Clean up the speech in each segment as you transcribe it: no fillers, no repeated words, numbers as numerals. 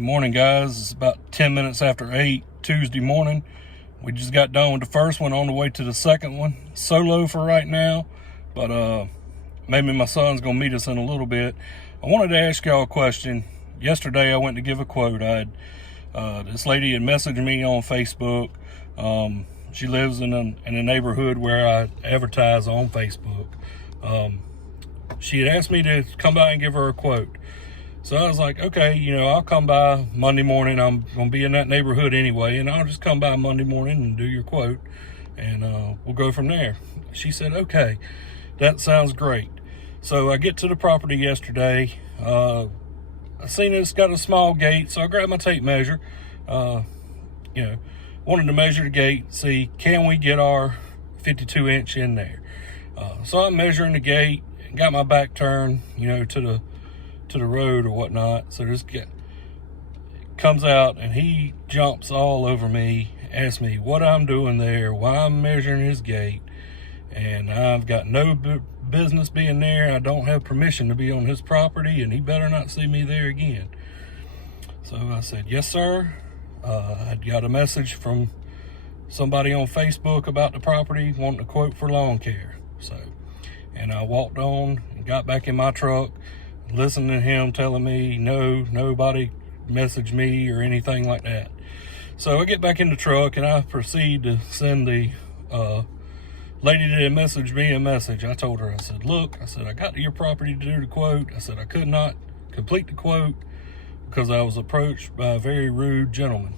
Good morning, guys. It's about 10 minutes after 8 Tuesday morning. We just got done with the first one, on the way to the second one. Solo for right now, but maybe my son's gonna meet us in a little bit. I wanted to ask y'all a question. Yesterday I went to give a quote. I had this lady had messaged me on Facebook. She lives in a neighborhood where I advertise on Facebook. She had asked me to come by and give her a quote. So I was like, okay, I'll come by Monday morning. I'm going to be in that neighborhood anyway, and I'll just come by Monday morning and do your quote, and we'll go from there. She said, okay, that sounds great. So I get to the property yesterday. I seen it's got a small gate, so I grabbed my tape measure. Wanted to measure the gate, see, can we get our 52-inch in there? So I'm measuring the gate, got my back turned, to the road or whatnot. So this guy comes out and he jumps all over me, asks me what I'm doing there, why I'm measuring his gate, and I've got no business being there. I don't have permission to be on his property, and he better not see me there again. So I said, yes, sir. I'd got a message from somebody on Facebook about the property wanting a quote for lawn care. And I walked on and got back in my truck, listening to him telling me, no, nobody messaged me or anything like that. So I get back in the truck and I proceed to send the lady that had messaged me a message. I told her, I said, look, I got to your property to do the quote. I said, I could not complete the quote because I was approached by a very rude gentleman.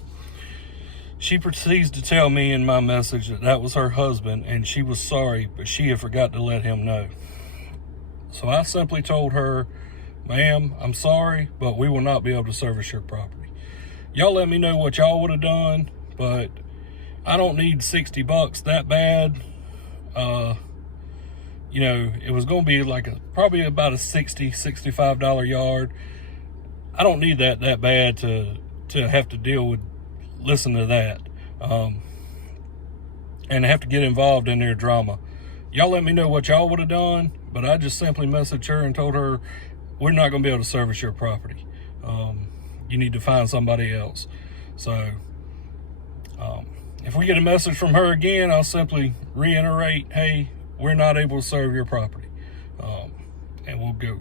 She proceeds to tell me in my message that was her husband and she was sorry, but she had forgot to let him know. So I simply told her, ma'am, I'm sorry, but we will not be able to service your property. Y'all let me know what y'all would have done, but I don't need $60 that bad. It was going to be probably about a $60-65 yard. I don't need that bad to have to deal with, listen to that, and have to get involved in their drama. Y'all let me know what y'all would have done, but I just simply messaged her and told her, we're not going to be able to service your property. You need to find somebody else. So if we get a message from her again, I'll simply reiterate, hey, we're not able to serve your property. And we'll go,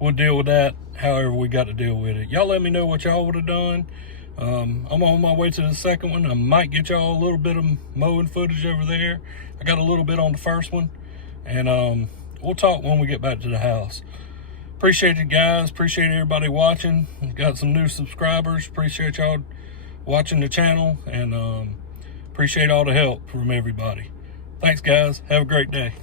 we'll deal with that however we got to deal with it. Y'all let me know what y'all would have done. I'm on my way to the second one. I might get y'all a little bit of mowing footage over there. I got a little bit on the first one. And we'll talk when we get back to the house. Appreciate you guys. Appreciate everybody watching. Got some new subscribers. Appreciate y'all watching the channel, and appreciate all the help from everybody. Thanks, guys. Have a great day.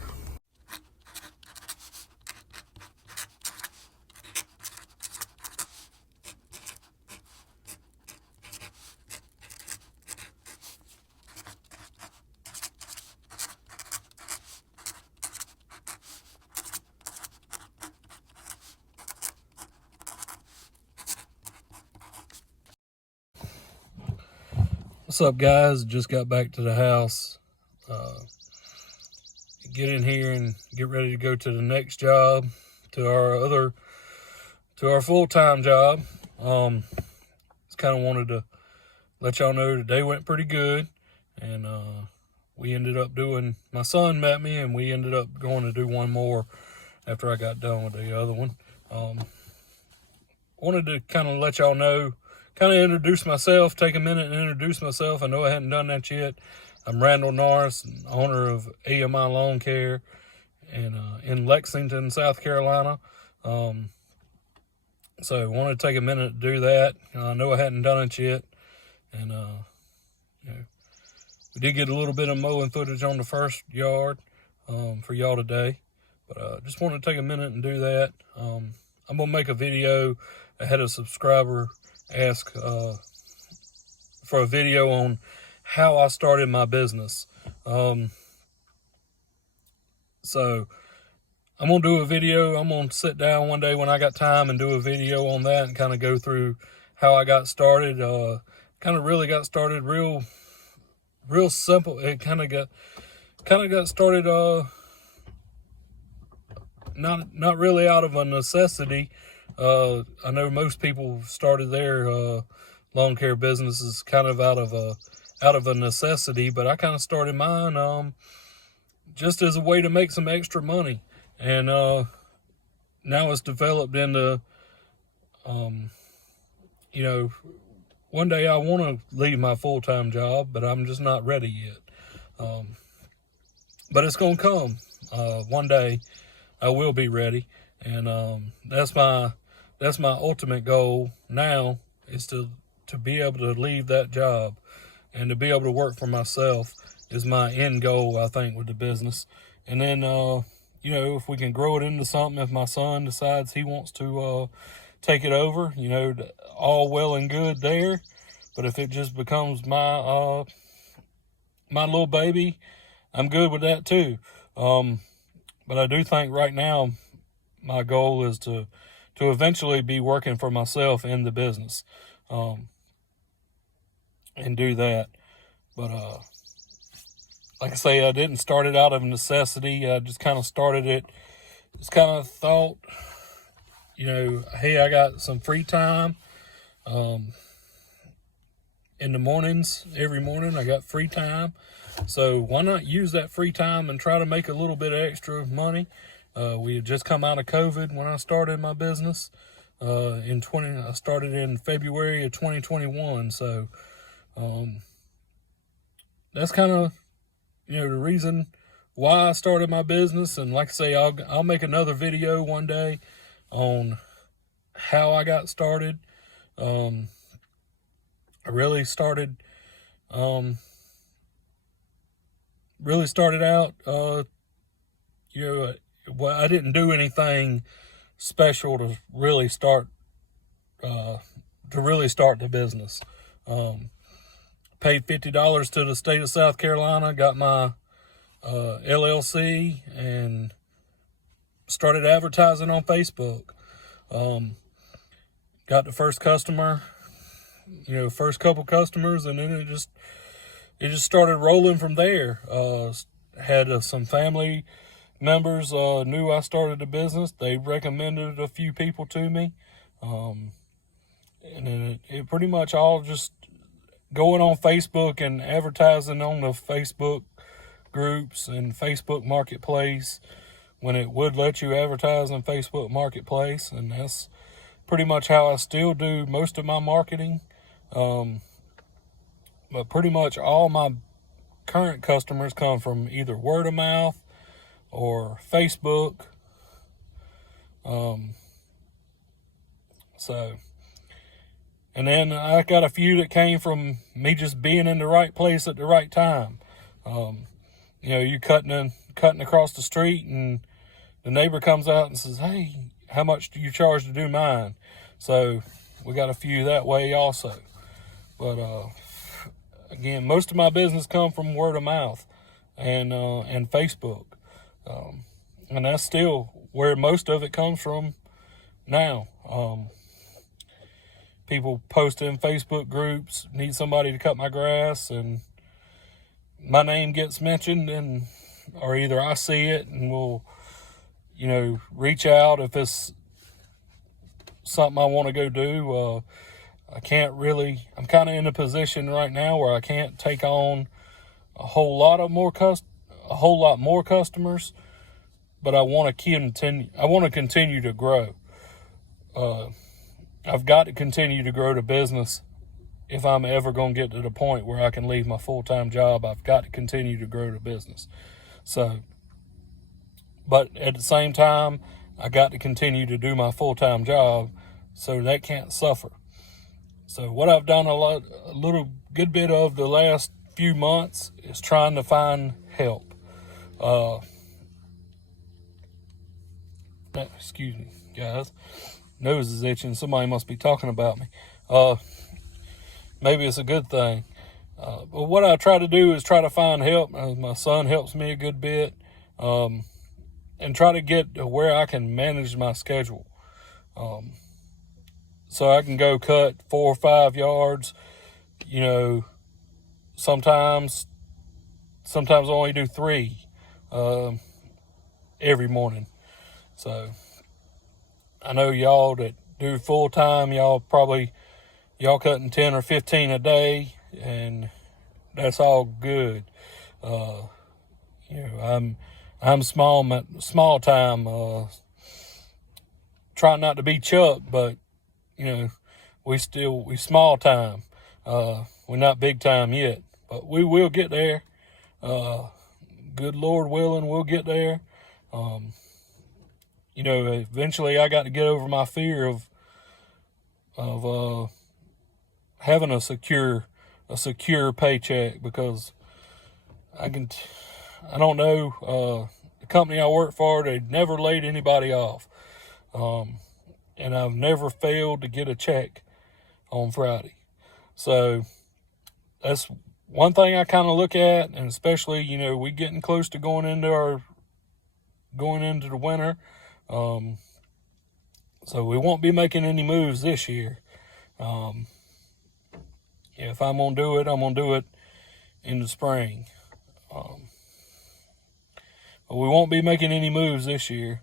What's up, guys? Just got back to the house. Get in here and get ready to go to the next job, to our full-time job. Just kind of wanted to let y'all know the day went pretty good, and we ended up doing, my son met me, and we ended up going to do one more after I got done with the other one. Wanted to kind of let y'all know, kind of introduce myself, take a minute and introduce myself. I know I hadn't done that yet. I'm Randall Norris, owner of AMI Lawn Care in Lexington, South Carolina. So I wanted to take a minute to do that. I know I hadn't done it yet. And we did get a little bit of mowing footage on the first yard for y'all today. But just wanted to take a minute and do that. I'm going to make a video. I had a subscriber ask for a video on how I started my business. So I'm going to do a video. I'm going to sit down one day when I got time and do a video on that and kind of go through how I got started. Kind of really got started real simple. It kind of got started not really out of a necessity. I know most people started their lawn care businesses kind of out of a necessity, but I kind of started mine just as a way to make some extra money, and now it's developed into you know, one day I want to leave my full-time job, but I'm just not ready yet. But it's gonna come. One day I will be ready, and that's my ultimate goal now, is to be able to leave that job and to be able to work for myself is my end goal, I think, with the business. And then you know, if we can grow it into something, if my son decides he wants to take it over, you know, all well and good there. But if it just becomes my my little baby, I'm good with that too. But I do think right now my goal is to eventually be working for myself in the business, and do that. But like I say, I didn't start it out of necessity. I just kind of started it. Just kind of thought, you know, hey, I got some free time. In the mornings, every morning I got free time. So why not use that free time and try to make a little bit of extra money? We had just come out of COVID when I started my business. I started in February of 2021. So that's kind of, you know, the reason why I started my business. And like I say, I'll make another video one day on how I got started. I really started out, you know, well, I didn't do anything special to really start the business. Paid $50 to the state of South Carolina, got my LLC, and started advertising on Facebook. Got the first customer, you know, first couple customers, and then it just started rolling from there. Had some family members knew I started the business. They recommended a few people to me, and then it pretty much all just going on Facebook and advertising on the Facebook groups and Facebook Marketplace when it would let you advertise on Facebook Marketplace. And that's pretty much how I still do most of my marketing. But pretty much all my current customers come from either word of mouth or Facebook. And then I got a few that came from me just being in the right place at the right time. You know, you cutting across the street, and the neighbor comes out and says, "Hey, how much do you charge to do mine?" So we got a few that way also. But again, most of my business come from word of mouth and Facebook, and that's still where most of it comes from now. People post in Facebook groups, need somebody to cut my grass, and my name gets mentioned, or either I see it and will, you know, reach out if it's something I want to go do. I'm kind of in a position right now where I can't take on a whole lot more customers, but I want to continue to grow. I've got to continue to grow the business. If I'm ever going to get to the point where I can leave my full-time job, I've got to continue to grow the business. So, but at the same time, I got to continue to do my full-time job, so that can't suffer. So what I've done a little good bit of the last few months is trying to find help. Excuse me, guys. Nose is itching. Somebody must be talking about me. Maybe it's a good thing. But what I try to do is try to find help. My son helps me a good bit, and try to get to where I can manage my schedule. So I can go cut 4 or 5 yards, you know, sometimes I only do 3 every morning. So I know y'all that do full time, y'all cutting 10 or 15 a day, and that's all good. I'm small time, trying not to be Chuck, but we small time. We're not big time yet, but we will get there. Good Lord willing, we'll get there. Eventually I got to get over my fear of having a secure paycheck, because I don't know, the company I work for, they never laid anybody off. And I've never failed to get a check on Friday. So that's one thing I kind of look at, and especially, we getting close to going into the winter. So we won't be making any moves this year. If I'm going to do it, I'm going to do it in the spring. But we won't be making any moves this year.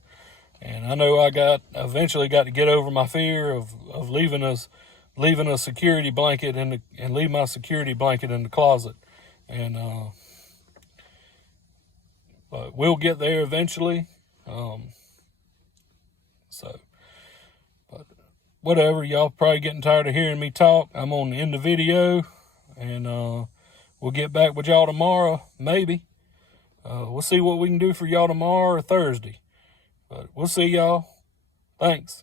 And I know I eventually got to get over my fear of leaving a security blanket and leave my security blanket in the closet. And but we'll get there eventually. But whatever, y'all probably getting tired of hearing me talk. I'm going to end the video, and we'll get back with y'all tomorrow, maybe. We'll see what we can do for y'all tomorrow or Thursday. But we'll see y'all. Thanks.